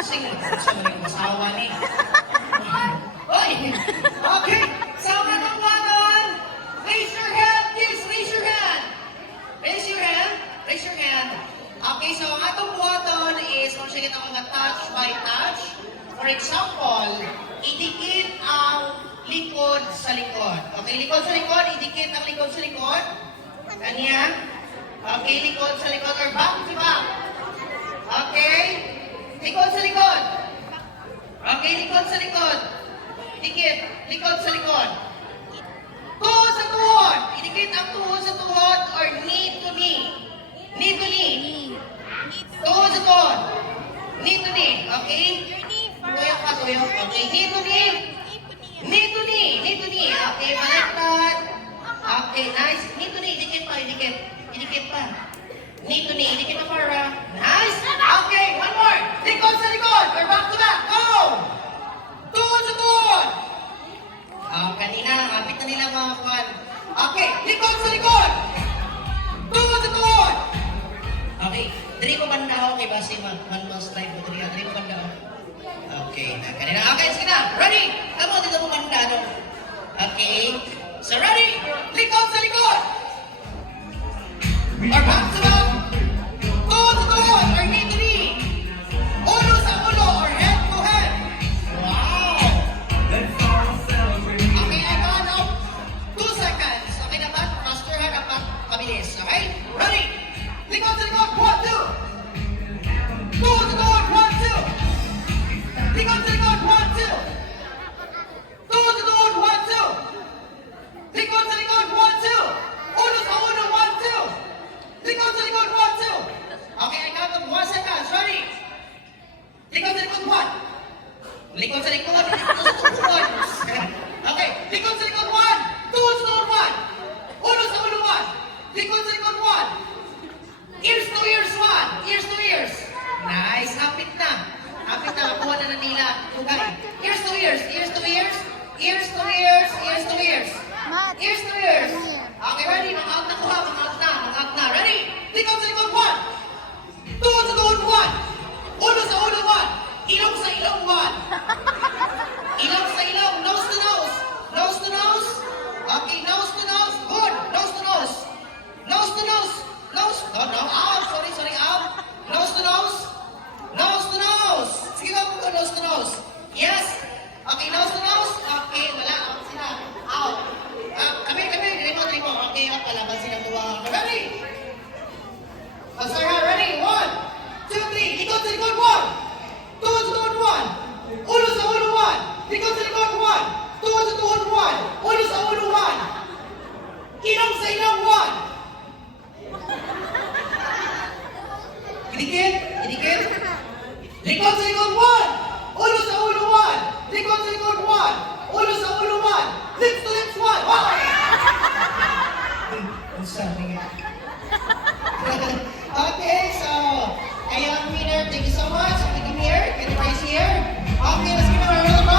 Sige, gusto mo rin masawa ni. Oy! Okay, so anong buhaton? Raise your hand, please, raise your hand. Raise your hand, raise your hand. Okay, so ang atong buhaton is kung siya ginawang touch by touch. For example, idikit ang likod sa likod. Okay, likod sa likod, idikit ang likod sa likod. Kanya. Okay, likod sa likod or back to back. Okay, likod sa likod. Okay, likod sa likod. Dikit, likod sa likod. Tuhod sa tuhod. Idikit ang tuhod sa tuhod or knee to knee. Knee to knee. Tuhod sa tuhod. Knee to knee. Okay? Tuyok pa, tuyok. Okay, knee to knee. Knee to knee. Knee to knee. Okay, baliktad. Okay, nice. Knee to knee. Idikit pa, idikit. Idikit pa. Knee to knee. Idikit pa para. Nice. Okay, one more. Likod sa likod. Or back to back. Go! Tuhod sa tuhod. Kanina, kapit na nila mga kwan. Okay, likod sa likod. Tuhod sa tuhod. Okay, dali ko banda ako kay Basi man most live ko dali. Dali ko banda ako. Okay, kanina. Okay, sige na. Ready? Kamu dito mo banda no. Okay. So ready? Likod sa likod. Or back to back. Tuhod sa tuhod. Or knee to knee. Ulo sa ulo or head to head. Wow. Okay, I got now 2 seconds. Okay na ba? Faster hand up at mabilis. Okay? Ready? Likod sa likod. 1, 2. Tuhod sa tuhod. 1, 2. Likod sa likod. 1, 2. Tuhod sa tuhod. 1, 2. Likod sa likod. 1, 2. Ulo sa ulo. 1, 2. Likod sa likod. 1, 2. Okay, I got them 1 seconds. Ready? Likod sa likod. 1. Likod sa likod. Likod sa tuhod. Okay, likod sa likod. 1. Tuhod sa tuhod. 1. Ulo sa ulo. 1. Likod sa likod. 1. Ears to ears. 1. Ears to ears. Nice. Kapit na. Kapit na. Nakuha na nila. Tugay. Ears to ears. Ears to ears. Ears to ears. Ears to ears. Ears to ears. Okay, ready? Mga-out na kuha. Mga-out na. Mga-out na. Ready? Likod sa likod. 1. Tuhod sa tuhod. 1. Ulo sa ulo. 1. Ilong sa ilong. 1. Ilong sa ilong. Nose to nose. Nose to nose. Okay, nose to nose. Good. Nose to nose. Nose to nose. Nose. No, no. Out. Sorry, sorry. Out. Nose to nose. Nose to nose. Sige ba po nose to nose? Yes. Okay, nose to nose. Okay, wala. Out sila. Out. Kami. Dili mo. Okay, kalaban silang dua. Ready? Sir, ready? 1, 2, 3. Likod sa likod. 1. Tuhod sa tuhod. 1. Ulo sa ulo. 1. Likod sa likod. 1. Tuhod sa tuhod. 1. Ulo sa ulo. 1. Ilong sa ilong. 1. Idikit. Idikit. Likod sa likod. 1. Ulo sa ulo. 1. Likod sa likod. 1. Ulo sa ulo. 1. Lips to lips. 1. Wow! Ang sabi nga. Okay, so, ayun, winner, thank you so much. Thank you here. Can you raise here? Okay, let's give it a